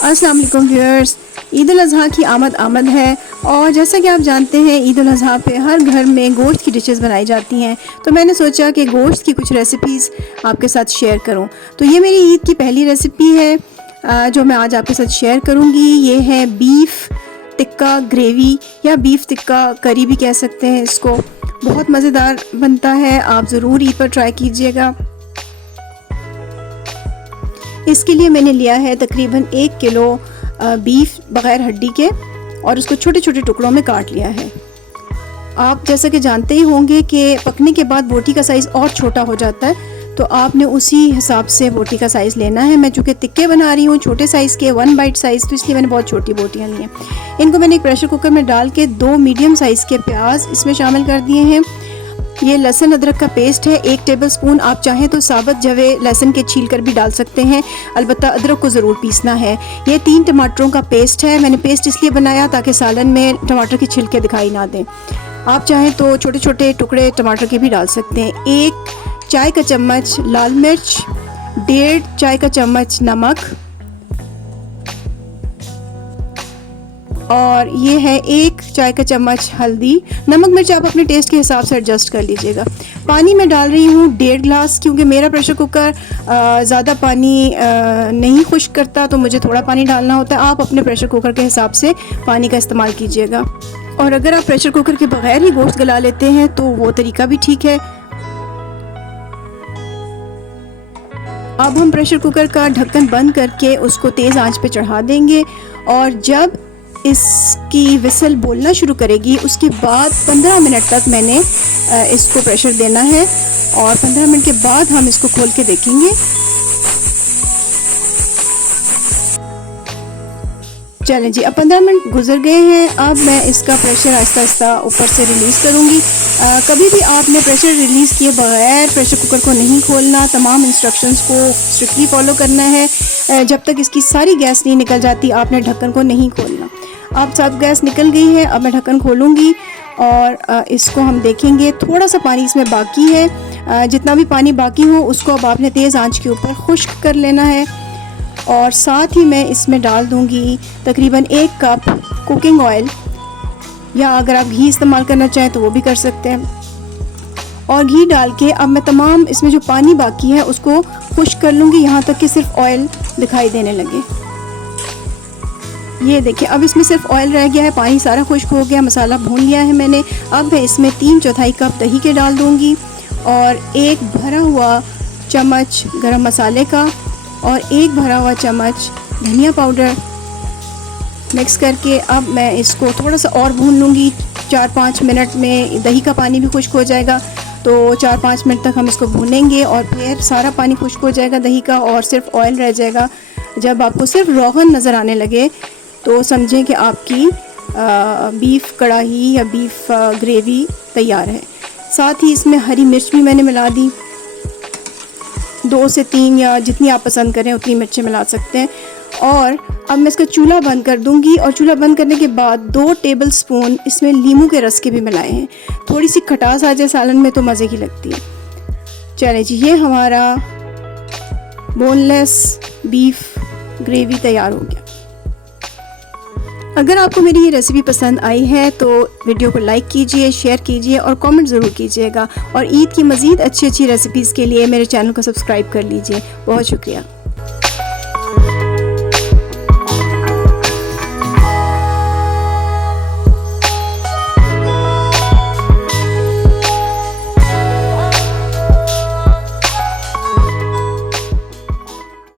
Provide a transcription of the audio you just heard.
अस्सलाम वालेकुम व्यूअर्स, ईद उल अज़हा की आमद है और जैसा कि आप जानते हैं ईद उल अज़हा पे हर घर में गोश्त की डिशेस बनाई जाती हैं। तो मैंने सोचा कि गोश्त की कुछ रेसिपीज़ आपके साथ शेयर करूं। तो ये मेरी ईद की पहली रेसिपी है जो मैं आज आपके साथ शेयर करूंगी। ये है बीफ टिक्का ग्रेवी या बीफ टिक्का करी भी कह सकते हैं इसको। बहुत मज़ेदार बनता है, आप ज़रूर ईद पर ट्राई कीजिएगा। इसके लिए मैंने लिया है तकरीबन 1 किलो बीफ बग़ैर हड्डी के और उसको छोटे छोटे टुकड़ों में काट लिया है। आप जैसा कि जानते ही होंगे कि पकने के बाद बोटी का साइज़ और छोटा हो जाता है, तो आपने उसी हिसाब से बोटी का साइज़ लेना है। मैं चूँकि टिक्के बना रही हूँ छोटे साइज़ के 1 बाइट साइज़, तो इसलिए मैंने बहुत छोटी बोटियाँ ली हैं। इनको मैंने एक प्रेशर कुकर में डाल के 2 मीडियम साइज़ के प्याज इसमें शामिल कर दिए हैं। ये लहसुन अदरक का पेस्ट है 1 टेबलस्पून। आप चाहें तो साबुत जवे लहसुन के छील कर भी डाल सकते हैं, अलबत्ता अदरक को ज़रूर पीसना है। ये 3 टमाटरों का पेस्ट है। मैंने पेस्ट इसलिए बनाया ताकि सालन में टमाटर के छिलके दिखाई ना दें। आप चाहें तो छोटे छोटे टुकड़े टमाटर के भी डाल सकते हैं। 1 चाय का चम्मच लाल मिर्च, 1.5 चाय का चम्मच नमक और ये है 1 चाय का चम्मच हल्दी। नमक मिर्च आप अपने टेस्ट के हिसाब से एडजस्ट कर लीजिएगा। पानी मैं डाल रही हूँ 1.5 गिलास, क्योंकि मेरा प्रेशर कुकर ज़्यादा पानी नहीं खुश्क करता, तो मुझे थोड़ा पानी डालना होता है। आप अपने प्रेशर कुकर के हिसाब से पानी का इस्तेमाल कीजिएगा। और अगर आप प्रेशर कुकर के बगैर ही गोश्त गला लेते हैं तो वो तरीका भी ठीक है। अब हम प्रेशर कुकर का ढक्कन बंद करके उसको तेज़ आंच पे चढ़ा देंगे और जब इसकी विसल बोलना शुरू करेगी उसके बाद 15 मिनट तक मैंने इसको प्रेशर देना है और 15 मिनट के बाद हम इसको खोल के देखेंगे। चलें जी, अब 15 मिनट गुजर गए हैं। अब मैं इसका प्रेशर आहिस्ता आहिस्ता ऊपर से रिलीज़ करूँगी। कभी भी आपने प्रेशर रिलीज़ किए बगैर प्रेशर कुकर को नहीं खोलना। तमाम इंस्ट्रक्शंस को स्ट्रिक्टली फॉलो करना है। जब तक इसकी सारी गैस नहीं निकल जाती आपने ढक्कन को नहीं खोलना। अब सब गैस निकल गई है। अब मैं ढक्कन खोलूँगी और इसको हम देखेंगे। थोड़ा सा पानी इसमें बाकी है। जितना भी पानी बाकी हो उसको अब आपने तेज़ आंच के ऊपर खुश्क कर लेना है और साथ ही मैं इसमें डाल दूँगी तकरीबन 1 कप कुकिंग ऑयल, या अगर आप घी इस्तेमाल करना चाहें तो वो भी कर सकते हैं। और घी डाल के अब मैं तमाम इसमें जो पानी बाकी है उसको खुश्क कर लूँगी यहाँ तक कि सिर्फ ऑयल दिखाई देने लगे। ये देखिए, अब इसमें सिर्फ ऑयल रह गया है, पानी सारा खुश्क हो गया, मसाला भून लिया है मैंने। अब मैं इसमें 3/4 कप दही के डाल दूँगी और 1 भरा हुआ चम्मच गरम मसाले का और 1 भरा हुआ चम्मच धनिया पाउडर मिक्स करके अब मैं इसको थोड़ा सा और भून लूँगी। 4-5 मिनट में दही का पानी भी खुश्क हो जाएगा, तो 4-5 मिनट तक हम इसको भूनेंगे और फिर सारा पानी खुश्क हो जाएगा दही का और सिर्फ ऑयल रह जाएगा। जब आपको सिर्फ रोगन नज़र आने लगे तो समझें कि आपकी बीफ कढ़ाई या बीफ ग्रेवी तैयार है। साथ ही इसमें हरी मिर्च भी मैंने मिला दी, 2 से 3 या जितनी आप पसंद करें उतनी मिर्चें मिला सकते हैं। और अब मैं इसका चूल्हा बंद कर दूंगी और चूल्हा बंद करने के बाद 2 टेबलस्पून इसमें नींबू के रस के भी मिलाए हैं। थोड़ी सी खटास आ जाए सालन में तो मज़े की लगती है। चलें जी, ये हमारा बोनलेस बीफ ग्रेवी तैयार हो गया। अगर आपको मेरी ये रेसिपी पसंद आई है तो वीडियो को लाइक कीजिए, शेयर कीजिए और कमेंट ज़रूर कीजिएगा। और ईद की मज़ीद अच्छी रेसिपीज़ के लिए मेरे चैनल को सब्सक्राइब कर लीजिए। बहुत शुक्रिया।